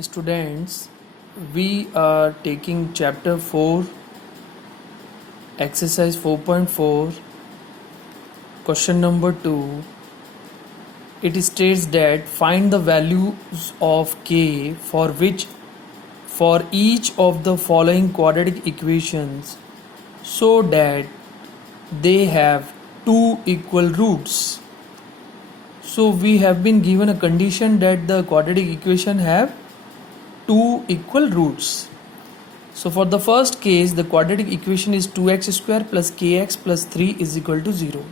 Students, we are taking chapter 4, exercise 4.4, question number 2. It states that find the values of k for each of the following quadratic equations so that they have two equal roots. So we have been given a condition that the quadratic equation have two equal roots. So for the first case, the quadratic equation is 2x square plus kx plus 3 is equal to 0.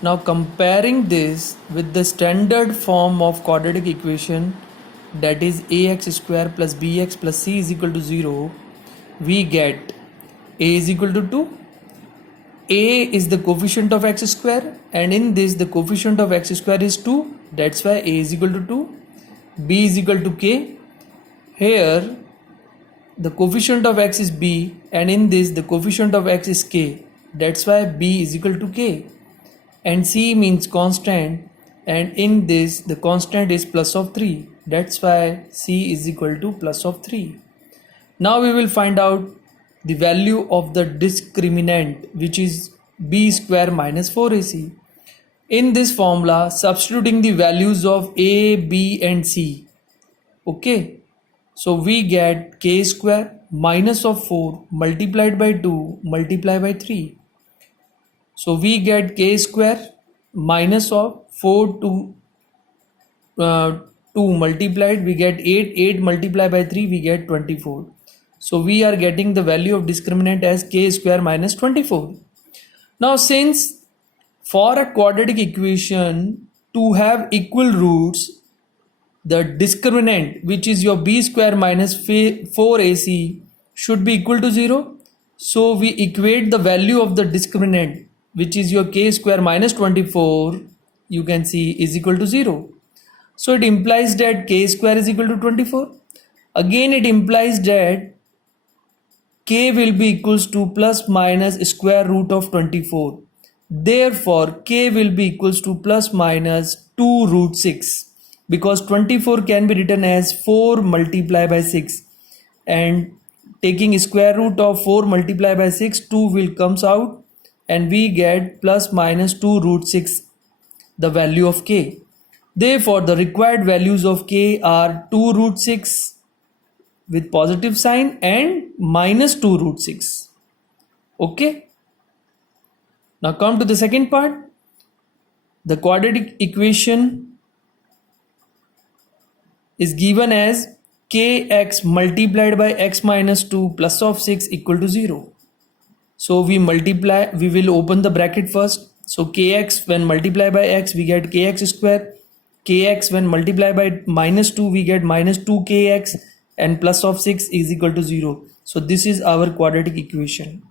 Now comparing this with the standard form of quadratic equation, that is ax square plus bx plus c is equal to 0, we get a is equal to 2. A is the coefficient of x square, and in this the coefficient of x square is 2, that's why a is equal to 2. B is equal to k. Here the coefficient of x is b, and in this the coefficient of x is k, that's why b is equal to k. And c means constant, and in this the constant is plus of 3, that's why c is equal to plus of 3. Now we will find out the value of the discriminant, which is b square minus 4ac. In this formula, substituting the values of a, b and c. Okay, so we get k square minus of 4 multiplied by 2 multiplied by 3. So we get k square minus of 4 to 2 multiplied, we get 8, 8 multiplied by 3 we get 24. So we are getting the value of discriminant as k square minus 24. Now since for a quadratic equation to have equal roots, the discriminant, which is your b square minus 4ac, should be equal to 0. So we equate the value of the discriminant, which is your k square minus 24, you can see, is equal to 0. So it implies that k square is equal to 24. Again it implies that k will be equals to plus minus square root of 24. Therefore k will be equals to plus minus 2 root 6, because 24 can be written as 4 multiplied by 6, and taking square root of 4 multiplied by 6, 2 will comes out, and we get plus minus 2 root 6, the value of k. Therefore the required values of k are 2 root 6 with positive sign and minus 2 root 6. Okay, now come to the second part. The quadratic equation is given as kx multiplied by x minus 2 plus of 6 equal to 0. So we will open the bracket first. So kx when multiplied by x we get kx square, kx when multiplied by minus 2 we get minus 2kx, and plus of 6 is equal to 0. So this is our quadratic equation.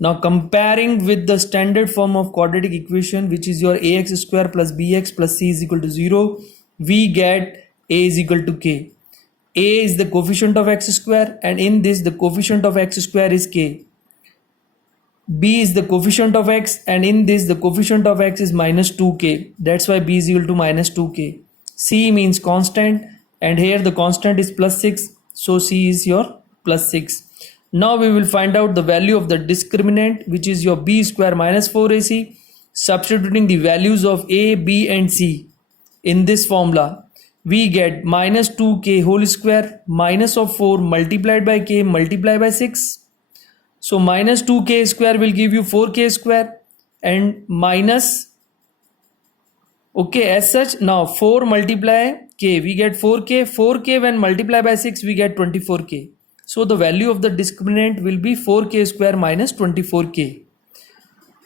Now comparing with the standard form of quadratic equation, which is your ax square plus bx plus c is equal to 0, we get a is equal to k. A is the coefficient of x square, and in this the coefficient of x square is k. B is the coefficient of x, and in this the coefficient of x is minus 2k, that's why b is equal to minus 2k. C means constant, and here the constant is plus 6, so c is your plus 6. Now we will find out the value of the discriminant, which is your b square minus 4ac, substituting the values of a, b and c in this formula. We get minus 2k whole square minus of 4 multiplied by k multiplied by 6. So minus 2k square will give you 4k square, and minus, okay, as such now 4 multiply k we get 4k, 4k when multiplied by 6 we get 24k. So the value of the discriminant will be 4k square minus 24k.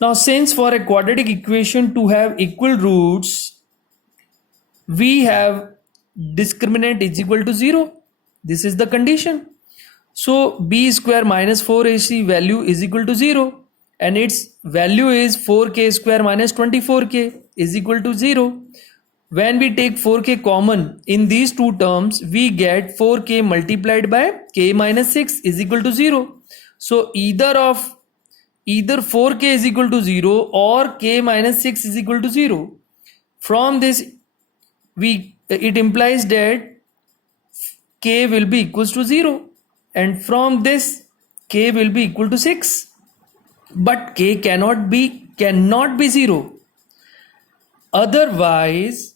Now since for a quadratic equation to have equal roots, we have discriminant is equal to 0. This is the condition. So b square minus 4ac value is equal to 0, and its value is 4k square minus 24k is equal to 0. When we take 4k common in these two terms, we get 4k multiplied by k minus 6 is equal to 0. So either 4k is equal to 0 or k minus 6 is equal to 0. From this it implies that k will be equals to 0, and from this k will be equal to 6, but k cannot be 0, otherwise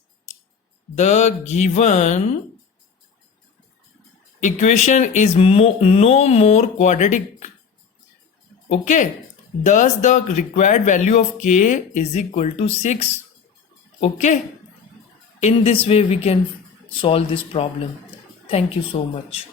the given equation is no more quadratic. Okay, thus the required value of k is equal to 6. Okay, in this way we can solve this problem. Thank you so much.